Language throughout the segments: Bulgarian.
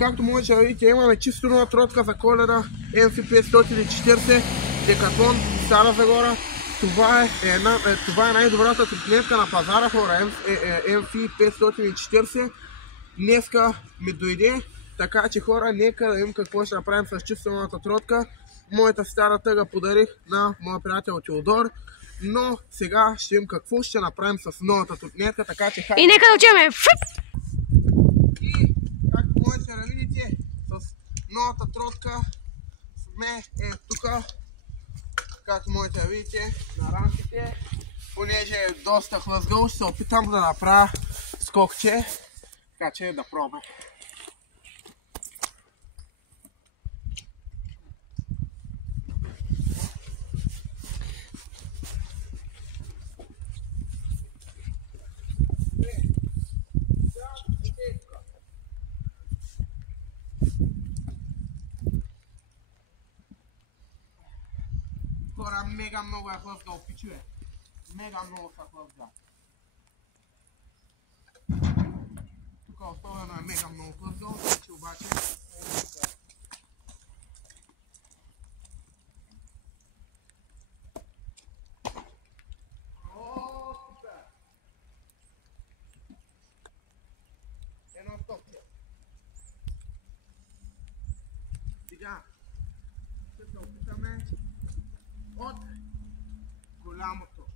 както можете да видите, имаме чисто нова тротка за Коледа MC540 Декатлон Стара Загора. Това е най-добрата тротинетка на пазара, хора, MC540. Днеска ми дойде, така че хора, нека да видим какво ще направим с чисто новата тротка. Моята стара тъга подарих на моя приятел Теодор, но сега ще видим какво ще направим с новата тротинетка, така че хайде. И нека да учеме! И както можете да видите, с новата тротка сме тук, както можете да видите на рамките, понеже е доста хлъзгал, ще се опитам да направя скокче, така че да пробваме. Хора, мега много е хлъзгал, пичове. Мега много са хлъзгал. Тук особено е мега много хлъзгал, че обаче О, супер! Едно стопче. Сега ще се опитаме от голямото.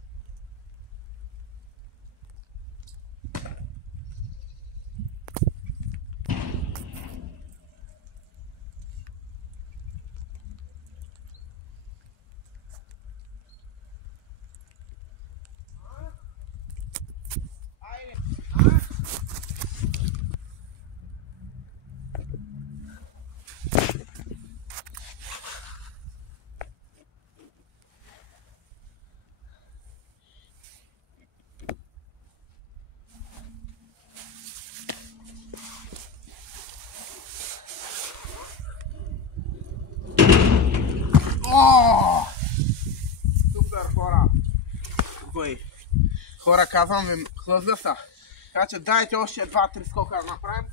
Супер, хора! Хора, казвам ви, хлъзга са. Така че дайте още 2-3 скока да направим.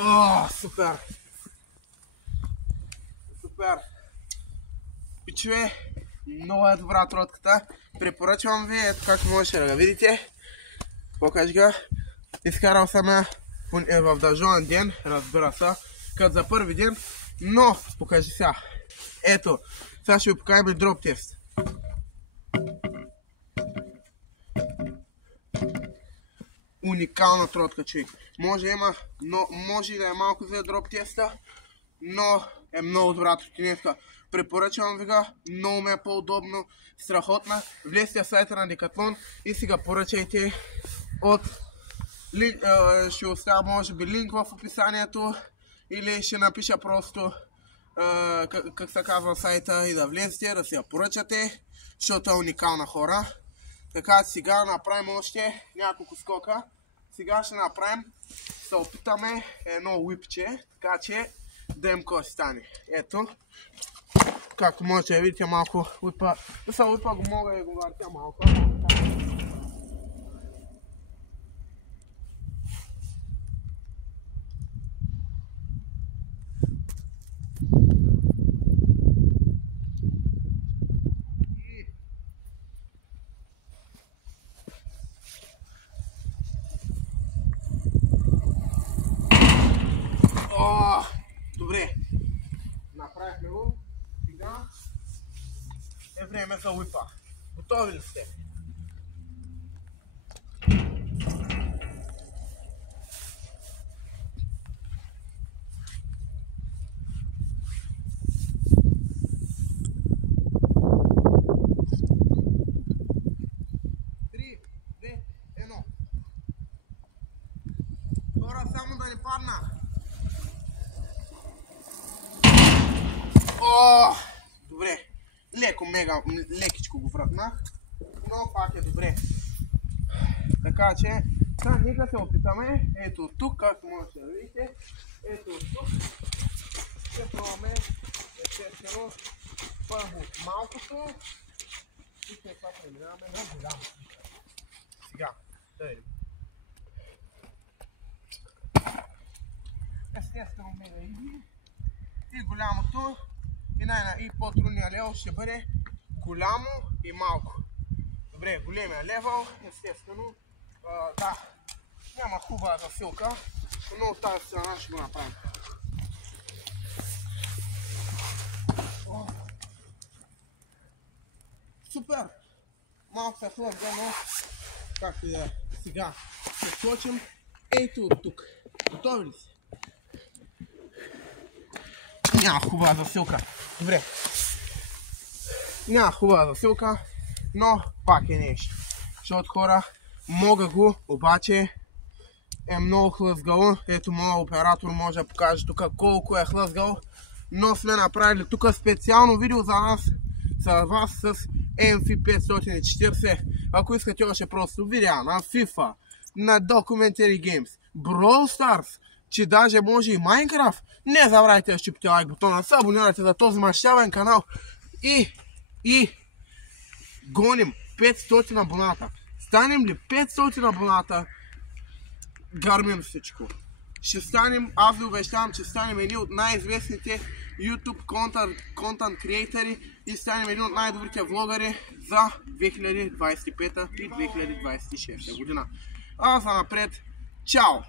О, супер! Супер! Пичове, много е добра тротката. Препоръчвам ви, ето как можете да видите. Покажи ga. Изкарал съм я в дъждовен ден, разбира се, като за първи ден. Но, покажи сега. Ето, сега ще ви покажем дроп тест. Уникална тротка, човек. Може да е малко за дроп теста, но е много добра тротинетка. Препоръчвам ви ga, много ме е по-удобно, страхотна. Влезте в сайта на Декатлон и си ga поръчайте ще оставя може би линк в описанието или ще напиша просто как се казва сайта и да влезете, да си я поръчате, защото е уникална, хора. Така сега направим още няколко скока. Сега ще направим, се опитаме едно уипче, така че да им кой стане. Ето, както можете да видите малко уипа, да уипа го мога да го въртя малко. Добре, направихме го. Сега е време за уипа. Готови ли сте? Хора, само да не падна. Добре. Лекичко го вратнах, но пак е добре. Така че, сега нека се опитаме, ето тук, както можете да видите, ето тук, ще пробваме естествено първо малкото и след това преминаваме на голямо. Сега, да видим. Естествено мене и голямото и по-трудният левел ще бъде голямо и малко. Добре, големия левел, естествено, да, няма хубава засилка, но от тази страна ще го направим. Супер! Малко се хлъзга, но както и да е. Сега ще сложим ето от тук. Готови ли си? Няма хубава засилка. Добре. Няма хубава засилка, но пак е нещо. Защото хора, мога го, обаче е много хлъзгало. Ето моят оператор може да покаже тук колко е хлъзгал. Но сме направили тук специално видео за вас с MF540. Ако искате още просто видеа на FIFA, на Documentary Games, Brawl Stars, че даже може и Minecraft, не забравяйте да щупите лайк бутона, се абонирайте за този мащабен канал и гоним 500 абоната. Станем ли 500 абоната, гърмим всичко. Ще станем, аз ви обещавам, че станем едни от най-известните YouTube контент креатори и станем едни от най-добрите влогари за 2025 и 2026 година. А за напред, чао!